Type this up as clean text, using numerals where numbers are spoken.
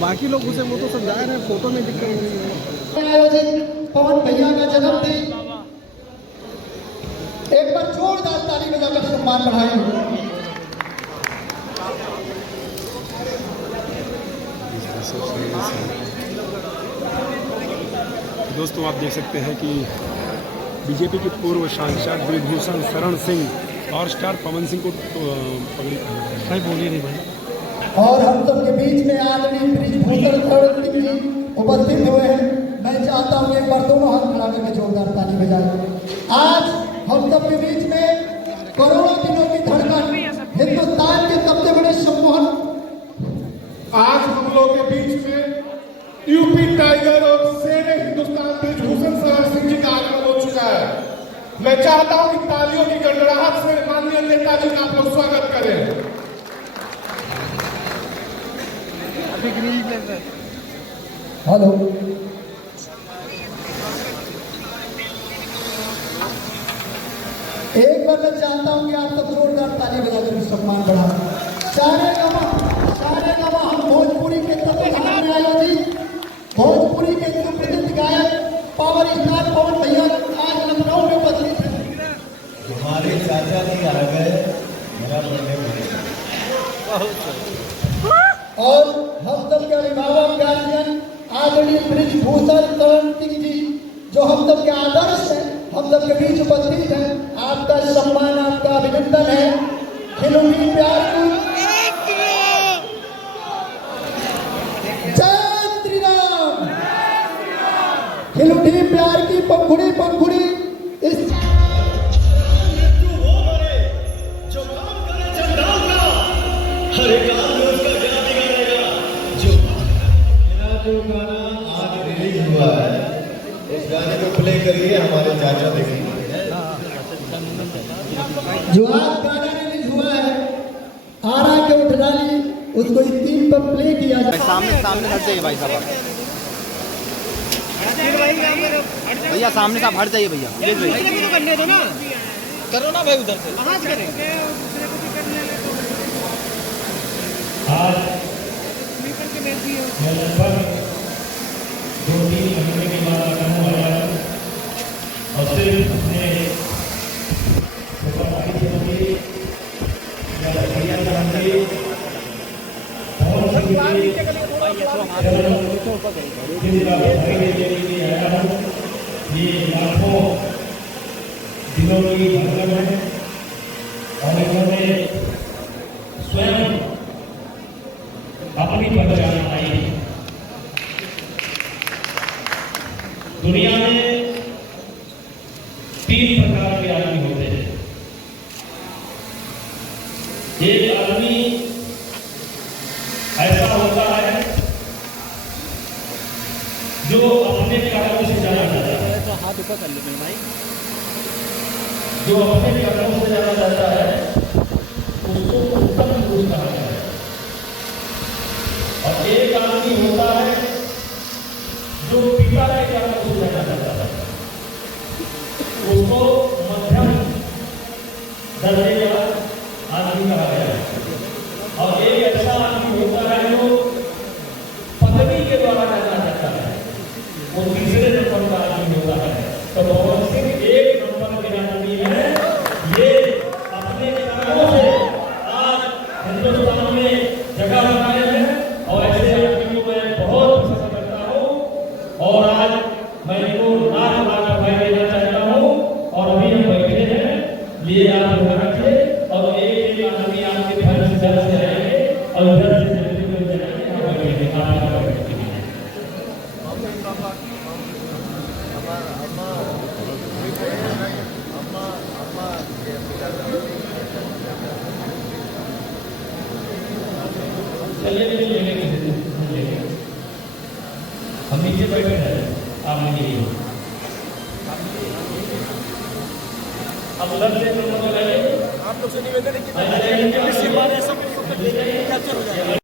बाकी लोग उसे वो तो सब जा रहे हैं, फोटो में दिक्कत नहीं है। आयोजित पवन भैया का जन्मदिन, एक बार जोरदार ताली बजाकर सम्मान बढ़ाएं। दोस्तों आप देख सकते हैं कि बीजेपी के पूर्व सांसद ब्रिजभूषण शरण सिंह और स्टार पवन सिंह को पगड़ी भाई बोलिए नहीं भाई। और हम सब के बीच में आदरणीय ब्रिजभूषण शरण सिंह जी उपस्थित हुए हैं। मैं चाहता हूँ एक बार दोनों हाथ खड़ा करके जोरदार ताली बजाएं। आज हम सब के बीच में करोड़ों दिनों की धड़कन, हिंदुस्तान के सबसे बड़े सम्मोहन, आज हम लोग के बीच में यूपी टाइगर और शेर हिंदुस्तान ब्रिजभूषण शरण सिंह जी का आगमन हो चुका है। मैं चाहता हूं कि तालियों की गड़गड़ाहट से माननीय नेताजी का आप लोग स्वागत करें। हेलो, एक बार मैं चाहता हूं कि आप सब जोरदार ताली बजाकर सम्मान बढ़ाएं। सारे गामा हम भोजपुरी के तत्वाधान में आयोजित भोजपुरी के सुप्रसिद्ध गायक पावर स्टार पवन भैया आज लखनऊ में उपस्थित हैं। हमारे चाचा जी आ गए, मेरा बर्थडे और हम सब के अभिभावक गार्जियन आदरणीय ब्रिजभूषण शरण सिंह जी जो हम सब के आदर्श हैं, हम सब के बीच उपस्थित हैं। आपका सम्मान, आपका अभिनंदन है। खिलौनी प्यार की खिलौनी प्यार की पंखुड़ी पंखुड़ी इस जो गाना आज रिलीज हुआ है, उस गाने को प्ले करिए, हमारे चाचा देखेंगे। जो आज गाना रिलीज हुआ है आरा के उठलाली, उसको स्क्रीन पर प्ले किया जाए। सामने सामने हट जाइए भाई साहब, भैया सामने से आप हट जाइए भैया, करने दो ना, करो ना भाई उधर से। कहाँ से करेंगे? आज मैं लगभग 2-3 महीने के बाद लखनऊ आया और सिर्फ अपने भाई के मंदिर या भैया के मंदिर बहुत सी भाई देने के लिए आया हूँ। ये लाखों दिनों की धड़कन है और इन्होंने स्वयं अपनी पहचान बनाई है। दुनिया में 3 प्रकार के आदमी होते हैं। एक आदमी ऐसा होता है जो अपने कर्मों से जाना जाता है, हाथ ऊपर कर ले भाई। जो अपने कर्मों से जाना जाता है उसको उत्तम पुरुष कहा जाता है। और एक आदमी होता है जो पिता के कर्मों से जाना जाता है, उसको मध्यम दर्जे का आदमी कहा गया है। और एक ऐसा आदमी होता है जो पदवी के द्वारा जाना जाता है, वो तीसरे नंबर का आदमी होता है। तो भगवान सिंह 1 नंबर के आदमी है। ये अपने कर्मों से आज हिंदुस्तान में जगह बनाए हैं और ऐसे आदमी को मैं बहुत पसंद करता हूँ। और आज मैं इनको लाख बधाई देना चाहता हूँ। और अभी हम बैठे हैं, ये आप ध्यान रखिए और एक आदमी आपके घर से जल से आएंगे और उधर से जल्दी में जाएंगे। आप बैठे हम नीचे बैठे हैं, आप नीचे अब उधर से आप लोग से निवेदन है कि